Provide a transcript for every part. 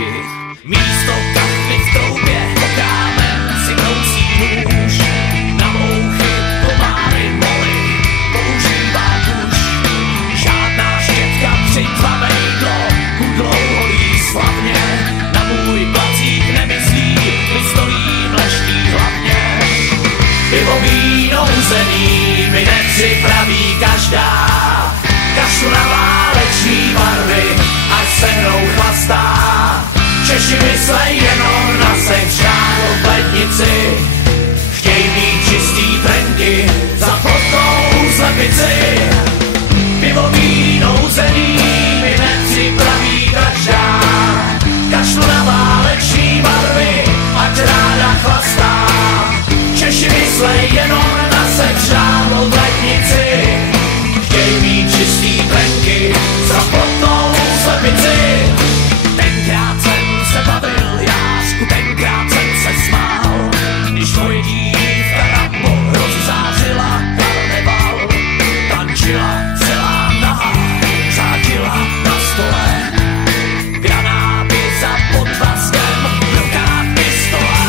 kůži. Místo kachny v troubě kámen si brousí nůž. Na mouchy, komáry, moly používá tuž. Žádná štětka při dva mejdlo kudlou holí slavně. Na můj placík nemyslí, pistolí mleští hlavně. Pivo víno uzený mi nepřipraví každá. Kašlu na váleční barvy, až se mnou chlastá. Češi myslej jenom na sex, žádnou v lednici. Chtěj mít čistý trenky za fotkou slepici. Pivo víno uzený mi nepřipraví každá. Kašlu na váleční barvy, ať ráda chlastá. Češi myslej jenom na sex, žádnou v lednici. Chtěj mít čistý trenky za fotkou slepici. Tenkrát jsem se bavil, Jášku, tenkrát jsem se smál. Když moje dívka Rambo rozzářila karneval. Tančila celá nahá, řádila na stole. Granáty za podvazkem, v rukách pistole.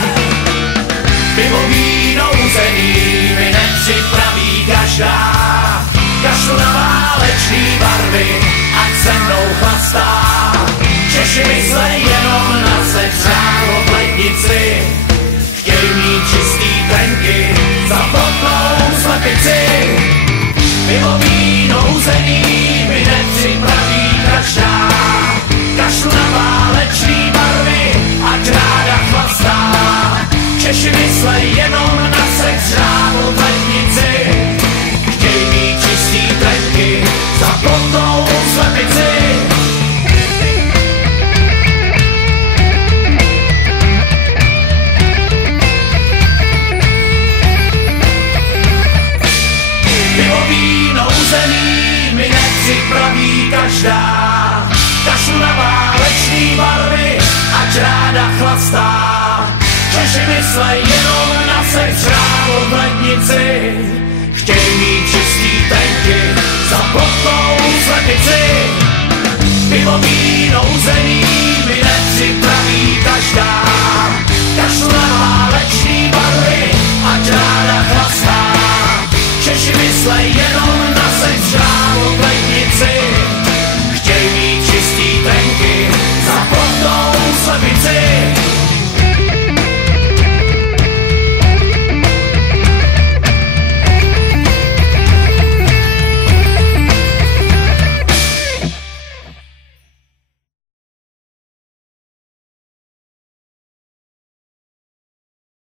Pivo víno uzený mi nepřipraví každá. Kašlu na válečný barvy, ať se mnou chlastá. Češi myslej jenom na sex, žádnou v lednici. Chtěj mít čistý trenky za plotnou slepici. Pivo víno uzený mi nepřipraví každá. Kašlu na válečný barvy, ať ráda chlastá. Češi myslej jenom na sex, žádnou v lednici. Chtěj mít čistý trenky za plotnou slepici. Mi nepřipraví každá. Kašlu na válečný barvy, ať ráda chlastá. Češi myslej jenom na sex, žádnou v lednici. Chtěj mít čistý trenky za plotnou slepici. Pivo víno